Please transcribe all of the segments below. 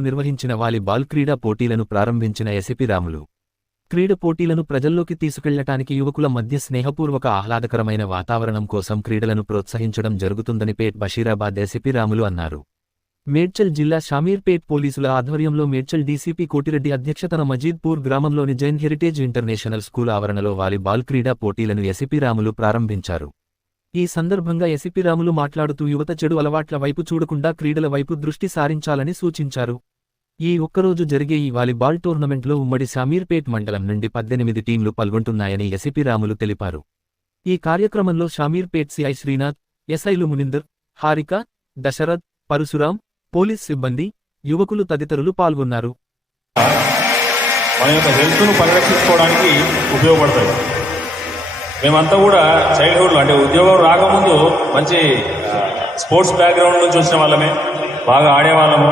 నిర్వహించిన వాలీబాల్ క్రీడా పోటీలను ప్రారంభించిన ఎసిపి రాములు. క్రీడ పోటీలను ప్రజల్లోకి తీసుకెళ్ళటానికి యువకుల మధ్య స్నేహపూర్వక ఆహ్లాదకరమైన వాతావరణం కోసం క్రీడలను ప్రోత్సహించడం జరుగుతుందని పేట్ బషీరాబాద్ ఎసిపి రాములు అన్నారు. మేడ్చల్ జిల్లా షామీర్పేట్ పోలీసుల ఆధ్వర్యంలో మేడ్చల్ డీసీపీ కోటిరెడ్డి అధ్యక్షతన మజీద్పూర్ గ్రామంలోని జైన్ హెరిటేజ్ ఇంటర్నేషనల్ స్కూల్ ఆవరణలో వాలీబాల్ క్రీడా పోటీలను ఎసిపి రాములు ప్రారంభించారు. ఈ సందర్భంగా ఎసిపి రాములు మాట్లాడుతూ యువత చెడు అలవాట్ల వైపు చూడకుండా క్రీడల వైపు దృష్టి సారించాలని సూచించారు. ఈ ఒక్కరోజు జరిగే ఈ వాలీబాల్ టోర్నమెంట్లో ఉమ్మడి షామీర్పేట్ మండలం నుండి పద్దెనిమిది టీంలు పాల్గొంటున్నాయని ఎసిపి రాములు తెలిపారు. ఈ కార్యక్రమంలో షామీర్పేట్ సిఐ శ్రీనాథ్ ఎస్ఐలు మునిందర్ హారిక దశరథ్ పరశురాం పోలీస్ సిబ్బంది యువకులు తదితరులు పాల్గొన్నారు. మన యొక్క హెల్త్ను పరిరక్షించుకోవడానికి ఉపయోగపడతాయి. మేమంతా కూడా చైల్డ్హుడ్లో అంటే ఉద్యోగం రాకముందు మంచి స్పోర్ట్స్ బ్యాక్గ్రౌండ్ నుంచి వచ్చిన వాళ్ళమే. బాగా ఆడేవాళ్ళము.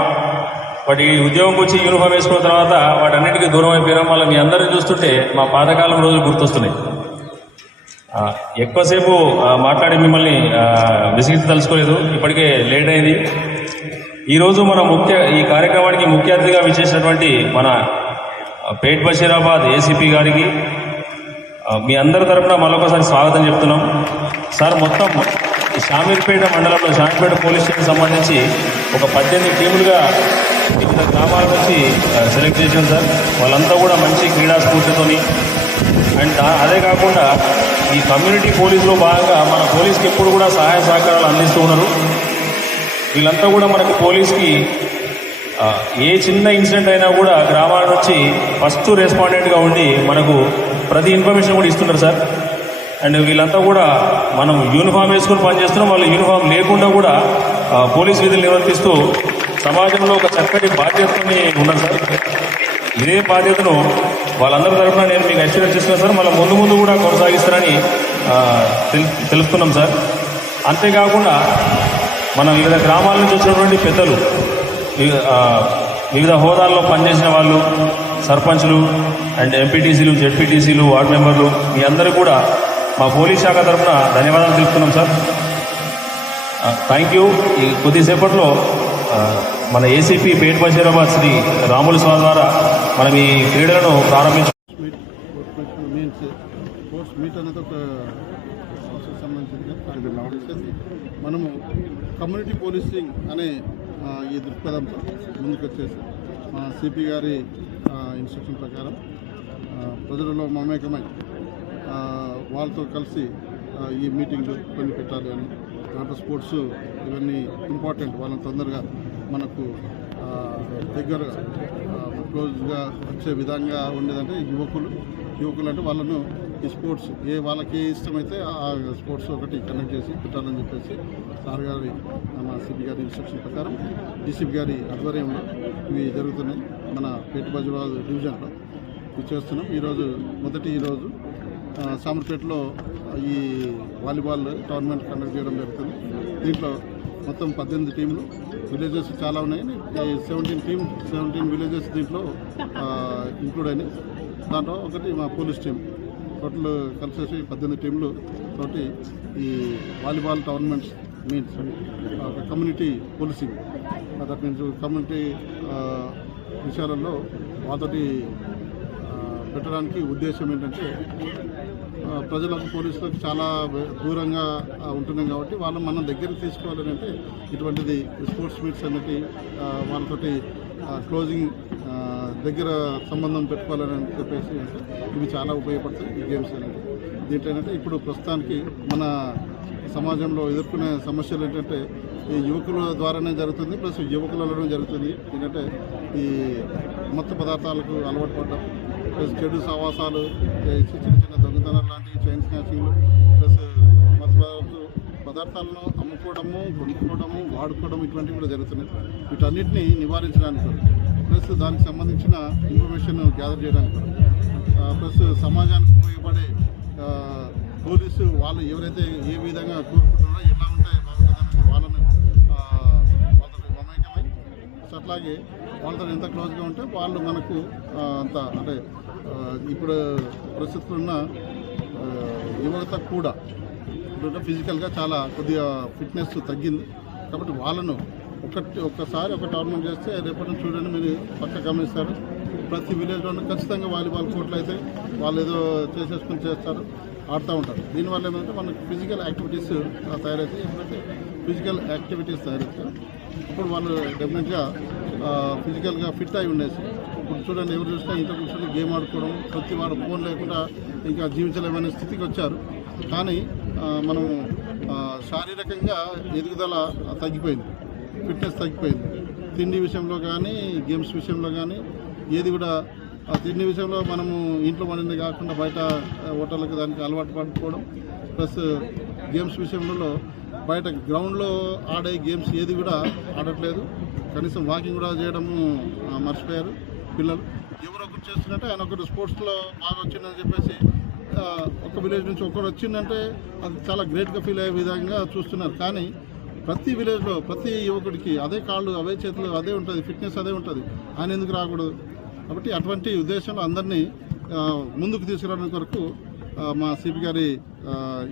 వాటి ఈ వచ్చి యూనిఫామ్ వేసుకున్న తర్వాత వాటన్నిటికీ దూరం అయిపోయినాం వల్ల మీ అందరిని చూస్తుంటే మా పాతకాలం రోజులు గుర్తొస్తున్నాయి. ఎక్కువసేపు మాట్లాడి మిమ్మల్ని విసిగించి తలుచుకోలేదు. ఇప్పటికే లేట్ అయింది. ఈరోజు మన ముఖ్య ఈ కార్యక్రమానికి ముఖ్య అతిథిగా విచ్చేసినటువంటి మన పేట్ బషీరాబాద్ ఏసీపీ గారికి మీ అందరి తరఫున మరొకసారి స్వాగతం చెప్తున్నాం. సార్ మొత్తం ఈ షామీర్పేట మండలంలో షామీర్పేట పోలీస్ స్టేషన్ సంబంధించి ఒక పద్దెనిమిది టీములుగా వివిధ గ్రామాల నుంచి సెలెక్ట్ చేశాం సార్. వాళ్ళంతా కూడా మంచి క్రీడా స్ఫూర్తితోని. అండ్ అదే కాకుండా ఈ కమ్యూనిటీ పోలీసులో భాగంగా మన పోలీస్కి ఎప్పుడు కూడా సహాయ సహకారాలు అందిస్తూ ఉన్నారు. వీళ్ళంతా కూడా మనకి పోలీస్కి ఏ చిన్న ఇన్సిడెంట్ అయినా కూడా గ్రామాల నుంచి ఫస్ట్ రెస్పాండెంట్గా ఉండి మనకు ప్రతి ఇన్ఫర్మేషన్ కూడా ఇస్తున్నారు సార్. అండ్ వీళ్ళంతా కూడా మనం యూనిఫామ్ వేసుకుని పనిచేస్తున్నాం. వాళ్ళు యూనిఫామ్ లేకుండా కూడా పోలీస్ విధులు నిర్వర్తిస్తూ సమాజంలో ఒక చక్కటి బాధ్యతని ఉన్నాను సార్. ఇదే బాధ్యతను వాళ్ళందరి తరఫున నేను మీకు అష్యూరెన్స్ చేస్తున్నాను సార్. మళ్ళీ ముందు ముందు కూడా కొనసాగిస్తారని తెలు- తెలుపుతున్నాం సార్. అంతేకాకుండా మన వివిధ గ్రామాల నుంచి వచ్చినటువంటి పెద్దలు వివిధ హోదాల్లో పనిచేసిన వాళ్ళు సర్పంచ్లు అండ్ ఎంపీటీసీలు జెడ్పీటీసీలు వార్డు మెంబర్లు మీ అందరూ కూడా మా పోలీస్ శాఖ తరఫున ధన్యవాదాలు తెలుపుతున్నాం సార్. Thank you. ఈ కొద్దిసేపట్లో మన ఏసీపీ పేట బషీరాబాద్ శ్రీ రాములు స్వామి ద్వారా మనం ఈ క్రీడలను ప్రారంభించ స్పోర్ట్స్ మీట్ అనేది ఒక సంబంధించింది మనము కమ్యూనిటీ పోలీసింగ్ అనే ఈ దృక్పథంతో ముందుకు వచ్చేసి మా సిపి గారి ఇన్స్ట్రక్షన్ ప్రకారం ప్రజలలో మమేకమై వాళ్ళతో కలిసి ఈ మీటింగ్లు కొన్ని పెట్టాలి అని దాంట్లో స్పోర్ట్స్ ఇవన్నీ ఇంపార్టెంట్. వాళ్ళని తొందరగా మనకు దగ్గర దగ్గరగా క్లోజ్గా వచ్చే విధంగా ఉండేదంటే యువకులు. యువకులు అంటే వాళ్ళను ఈ స్పోర్ట్స్ ఏ వాళ్ళకి ఏ ఇష్టమైతే ఆ స్పోర్ట్స్ ఒకటి కనెక్ట్ చేసి పెట్టాలని చెప్పేసి సార్ గారి మన సిపి గారి ఇన్స్ట్రక్షన్ ప్రకారం డిసిపి గారి ఆధ్వర్యంలో ఇవి జరుగుతున్నాయి. మన పేట పేటుబాజుబాద్ డివిజన్లో ఇవి చేస్తున్నాం. ఈరోజు మొదటి ఈరోజు సామర్పేటలో ఈ వాలీబాల్ టోర్నమెంట్ కండక్ట్ చేయడం జరుగుతుంది. దీంట్లో మొత్తం పద్దెనిమిది టీంలు విలేజెస్ చాలా ఉన్నాయి. సెవెంటీన్ టీమ్ సెవెంటీన్ విలేజెస్ దీంట్లో ఇంక్లూడ్ అయినాయి. దాంట్లో ఒకటి మా పోలీస్ టీం టోటల్ కలిసేసి పద్దెనిమిది టీంలు తోటి ఈ volleyball tournaments means community policing. That means community విషయాలలో వాళ్ళతోటి పెట్టడానికి ఉద్దేశం ఏంటంటే ప్రజలకు పోలీసులకు చాలా దూరంగా ఉంటున్నాం కాబట్టి వాళ్ళు మనం దగ్గర తీసుకోవాలని అంటే ఇటువంటిది స్పోర్ట్స్ మీట్స్ అనేది వాళ్ళతోటి క్లోజింగ్ దగ్గర సంబంధం పెట్టుకోవాలని చెప్పేసి అంటే ఇవి చాలా ఉపయోగపడతాయి ఈ గేమ్స్ అనేది దీంట్లో ఏంటంటే ఇప్పుడు ప్రస్తుతానికి మన సమాజంలో ఎదుర్కొనే సమస్యలు ఏంటంటే ఈ యువకుల ద్వారానే జరుగుతుంది ప్లస్ యువకులలోనే జరుగుతుంది. ఏంటంటే ఈ మత్తు పదార్థాలకు అలవాటు పడడం ప్లస్ చెడు సహవాసాలు చిన్న చిన్న దొంగతనాలు లాంటివి చైన్ స్నాచింగ్లు ప్లస్ మత్తు పదార్థాలను అమ్ముకోవడము కొనుక్కోవడము వాడుకోవడం ఇటువంటివి కూడా జరుగుతున్నాయి. వీటన్నిటిని నివారించడానికి ప్లస్ దానికి సంబంధించిన ఇన్ఫర్మేషన్ గ్యాదర్ చేయడానికి ప్లస్ సమాజానికి ఉపయోగపడే పోలీసు వాళ్ళు ఎవరైతే ఏ విధంగా కోరుకుంటున్నారో ఎలా ఉంటాయో బాగుంటుందని వాళ్ళని అట్లాగే వాళ్ళతో ఎంత క్లోజ్గా ఉంటే వాళ్ళు మనకు అంత అంటే ఇప్పుడు ప్రస్తుతం ఉన్న యువత కూడా ఇప్పుడు ఫిజికల్గా చాలా కొద్దిగా ఫిట్నెస్ తగ్గింది. కాబట్టి వాళ్ళను ఒకటి ఒక్కసారి ఒక టోర్నమెంట్ చేస్తే రేపటి నుంచి చూడండి మీరు పక్క గమనిస్తారు. ప్రతి విలేజ్లోనూ ఖచ్చితంగా వాలీబాల్ కోర్టులు అయితే వాళ్ళు ఏదో చేసేసుకుని చేస్తారు ఆడుతూ ఉంటారు. దీనివల్ల ఏమంటే మనకు ఫిజికల్ యాక్టివిటీస్ తయారవుతాయి. ఎప్పుడైతే ఫిజికల్ యాక్టివిటీస్ తయారవుతాయి ఇప్పుడు వాళ్ళు డెఫినెట్గా ఫిజికల్గా ఫిట్ అయి ఉండేసి ఇప్పుడు చూడండి ఎవరు చూసినా ఇంట్లో కూర్చొని గేమ్ ఆడుకోవడం ప్రతి వాడు ఫోన్ లేకుండా ఇంకా జీవించలేమనే స్థితికి వచ్చారు. కానీ మనం శారీరకంగా ఎదుగుదల తగ్గిపోయింది. ఫిట్నెస్ తగ్గిపోయింది. తిండి విషయంలో కానీ గేమ్స్ విషయంలో కానీ ఏది కూడా ఆ తిండి విషయంలో మనము ఇంట్లో వండింది కాకుండా బయట హోటళ్ళకి దానికి అలవాటు పడిపోవడం ప్లస్ గేమ్స్ విషయంలో బయట గ్రౌండ్లో ఆడే గేమ్స్ ఏది కూడా ఆడట్లేదు. కనీసం వాకింగ్ కూడా చేయడము మర్చిపోయారు పిల్లలు. ఎవరో ఒకరు చేస్తున్నట్టే ఆయన ఒకరు స్పోర్ట్స్లో బాగా వచ్చిందని చెప్పేసి ఒక విలేజ్ నుంచి ఒకరు వచ్చిందంటే అది చాలా గ్రేట్గా ఫీల్ అయ్యే విధంగా చూస్తున్నారు. కానీ ప్రతి విలేజ్లో ప్రతి యువకుడికి అదే కాళ్ళు అవే చేతులు అదే ఉంటుంది ఫిట్నెస్ అదే ఉంటుంది. ఆయన ఎందుకు రాకూడదు? కాబట్టి అటువంటి ఉద్దేశంలో అందరినీ ముందుకు తీసుకురావడానికి కొరకు మా సిపి గారి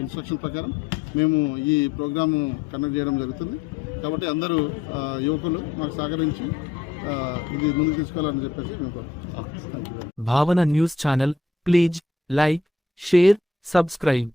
ఇన్స్ట్రక్షన్ ప్రకారం మేము ఈ ప్రోగ్రాము కండక్ట్ చేయడం జరుగుతుంది. కాబట్టి అందరూ యువకులు మాకు సహకరించి ఇది ముందుకు తీసుకోవాలని చెప్పేసి మేము Bhavana news channel please like share subscribe.